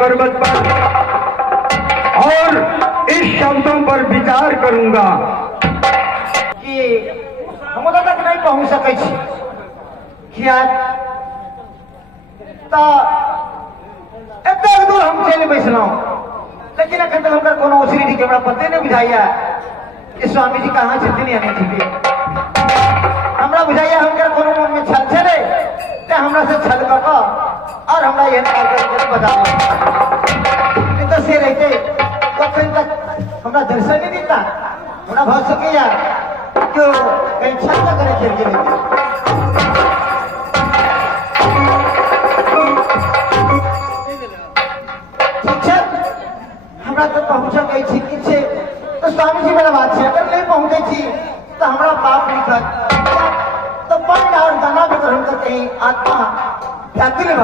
पर्वत पर और इस शब्दों पर विचार करूंगा कि हम तक नहीं पहुंच सके एतेक दूर हम चल बैसलू लेकिन अखन तक हमारा कोनो ओसरी के हमरा पते नहीं बुझाइया कि स्वामी जी कहाँ छथिन या नहीं छथिन। हमरा बुझाइया हमारे कोनो मन में छल छले ते हमरा से छल क और हमरा यह कार्यक्रम बता नहीं तो से रहते कखन तक हमरा दर्शन नहीं देता हमरा भाव सके यार क्यों कहीं छल न करे चल गेले हमरा तो पहुंच गई थी पीछे तो स्वामी जी मेरा बात है अगर नहीं पहुंचे थी तो हमारा बाप लिखत तो पानी और दाना भी कर हमको कहीं आत्मा व्याकुल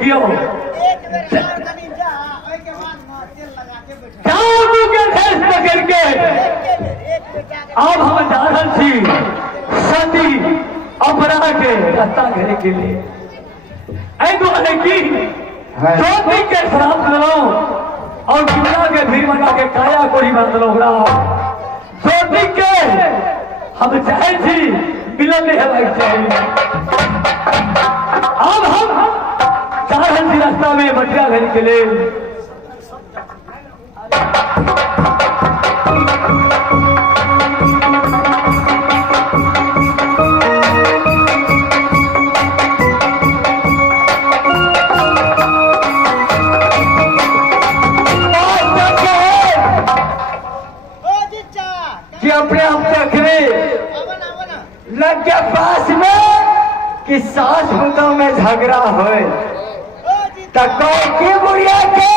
देखियो एक बेर खाओ तनी जा ओए के बाद न तेल लगा के बैठो जादू के भेष पकड़ के एक बेटा के अब हम जा रहल छी सती अपना के रास्ता घेरे के लिए ऐ दुआरे की ज्योति के श्राप दिलो और दुनिया के भीड़ बना के काया कोरी बन दिलो ज्योति के हम चाहे थी मिलन नहीं हेबाक चाहिए अब हम जा रहल छी रास्ता में मटिया घेरे के लिए ओ जीचा कि अपने आप देख ले आवन आवन लग के पास में कि सास मुद्दों में झगड़ा होए ओ जीचा तो कोई की बुढ़िया के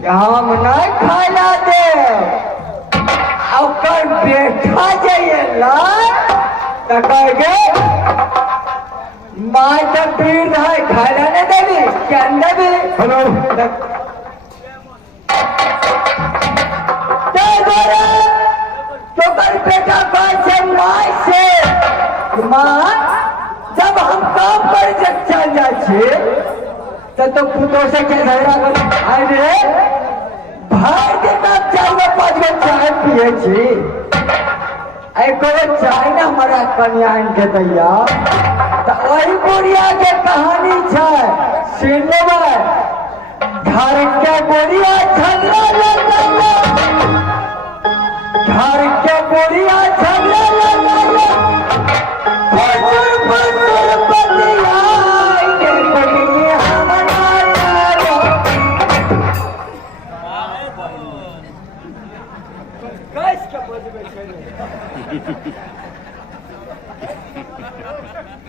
कि हम नहीं खाना दे और बेटा जाइए ला तो कहे माँ जब पीड़ है खाना नहीं देवी क्या देवी हेलो तो कर बेटा कौन से माँ से माँ जब हम काम पर जब चल जाए तो पुतों से क्या झगड़ा कर अरे भाई के तब चाय में 5 गो चाय पिए छी एको चाय ना हमारा कन्यान के दैया तो वही बुढ़िया के कहानी है सुन लेबै घर के बुढ़िया झगड़ा लगा घर के बुढ़िया झगड़ा लगा फसुर फसुर बतिया के बुढ़िया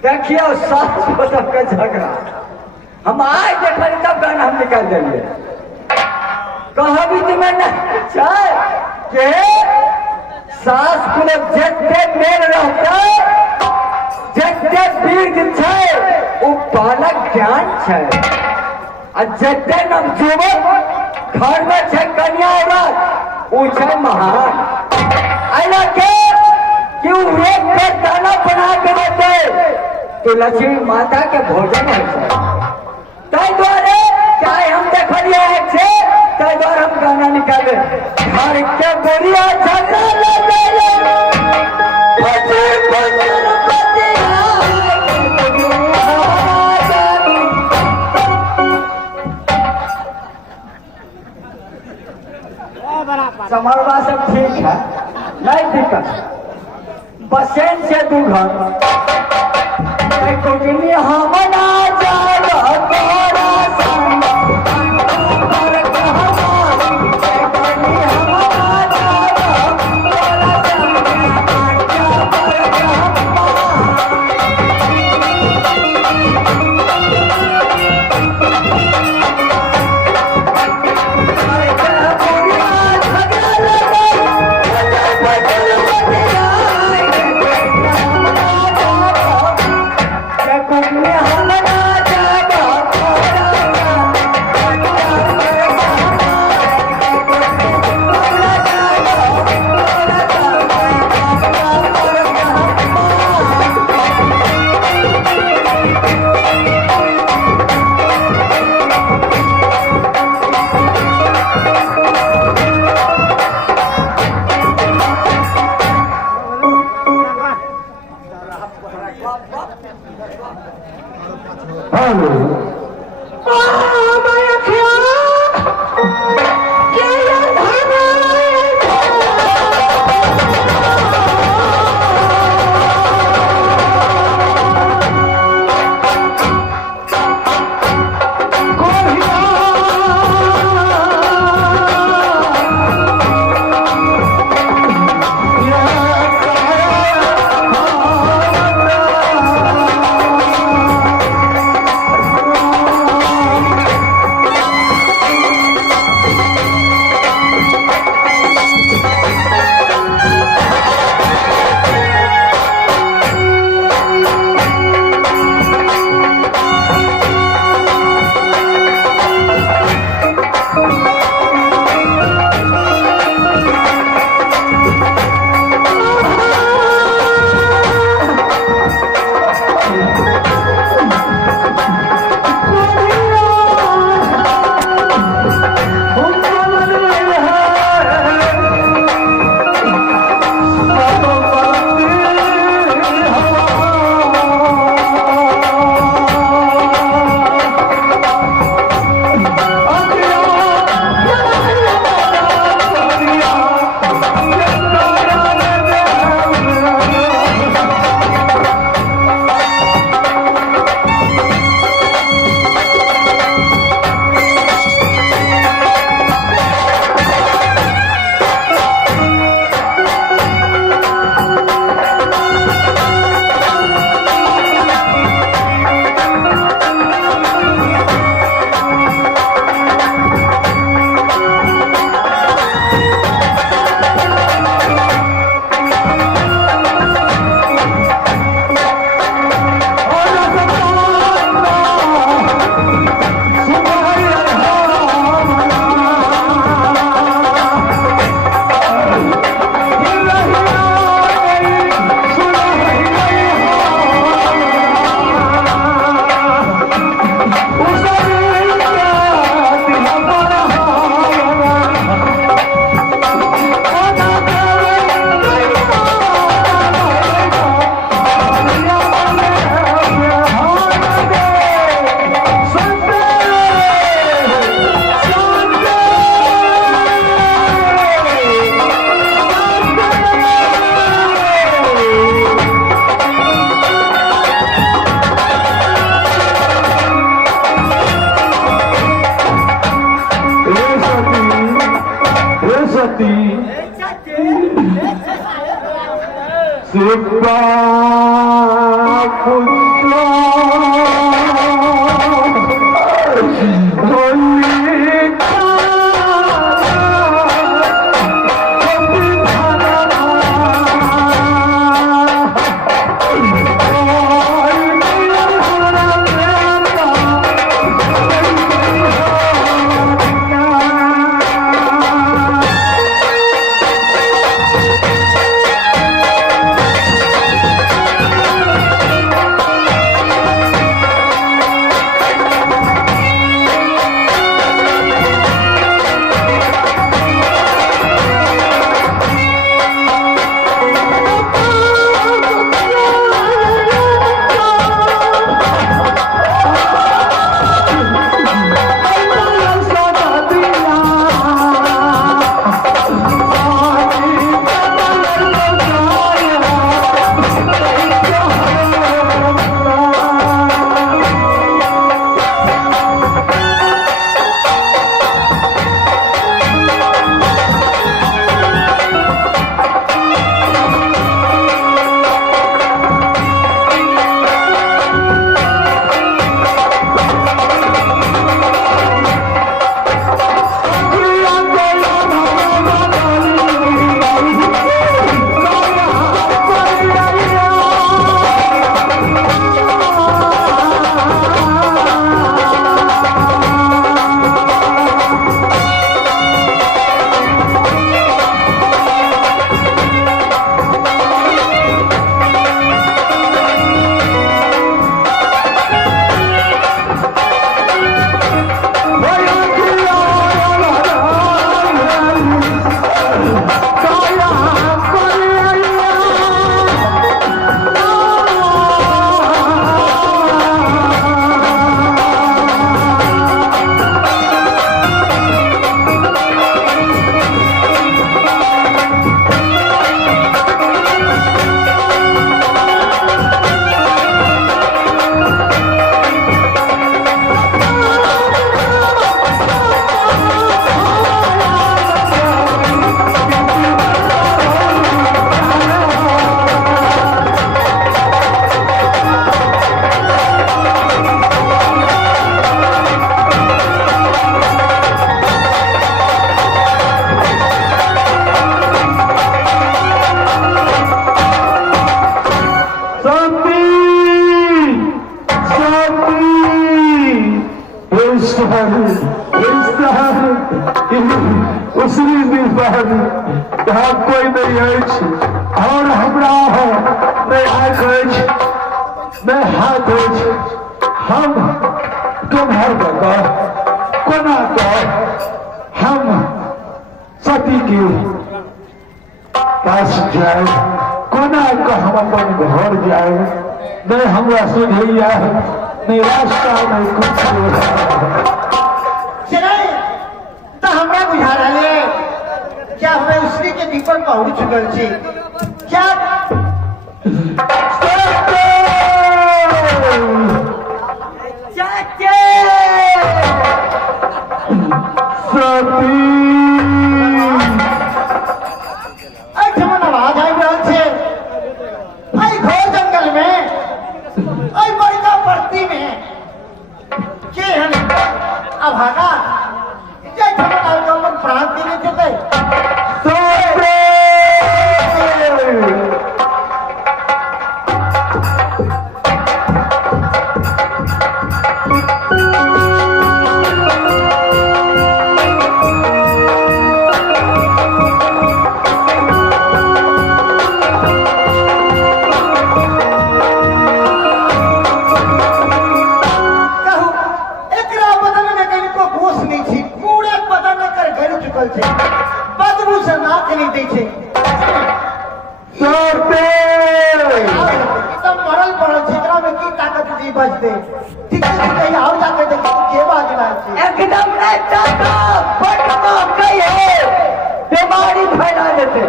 देखियो सास बदल के झगड़ा हम आज देखल तब गाना हम निकाल दिए कहबी तुम्हें नहीं चाहे के सास को जते मेल रहते जते बीज छे वो बालक ज्ञान छे आ जते नवजुवक घर में छे कन्या औरत वो छे महान आइला के कि वो एक पेट दाना बना के देते तो लक्ष्मी माता के भोजन है ताई द्वारे चाहे हम देखलिए छे ताई द्वारे हम गाना निकाले घर के बोलिया झगड़ा लगे फजर फजर बतिया समरवा सब ठीक है नहीं दिक्कत बसेन से 2 घर कुटनी हम ना जाएगा तोरा संग पर कहवा कुटनी हम ना जाएगा तोरा संग पर कहवा हम ना सिपा यहाँ कोई नहीं है और हमरा है नहीं आँख नहीं हाथ हम तुम्हारे बता कोना को हम सती के पास जाए कोना को हम अपन घर जाए नहीं हमरा सुझैया नहीं रास्ता नहीं कुछ हमरा बुझा रहा है क्या हमें उसी के दीपक पहुंच चुकल छी क्या आवाज आई रहा है घोर जंगल में बड़का बस्ती में के अभागा प्राण दिने देते बदबू से नाक नहीं दै छै एकदम मरल पड़ल छै एकरा में की ताकत दी बचते ठीक है कहीं और जाके देखो के बात रहा है एकदम नहीं चाहता पटना कहिए बीमारी फैला देते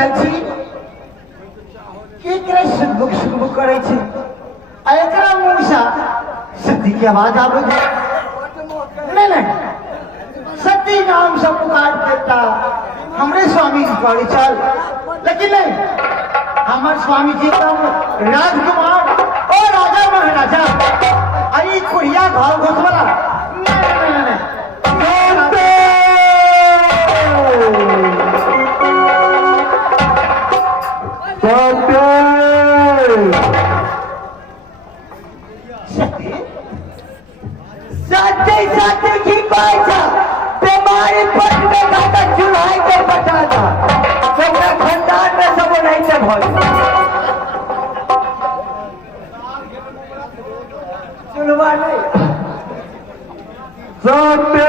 रहल छी केकरे सुनबुक सुनबुक करे छे आ एकरा मुंह से सती की आवाज आवे छै नहीं सती नाम से पुकार देता हमरे स्वामी जी पड़े चल लेकिन नहीं हमार स्वामी जी का राजकुमार ओ राजा महाराजा अरे कुड़िया घाव घोसवाला नहीं सत्य सत्य की पैसा बीमारी पट में खाता चुनाई के बचा था सबका खंडान में सब नहीं से भोज सुनवा नहीं सत्य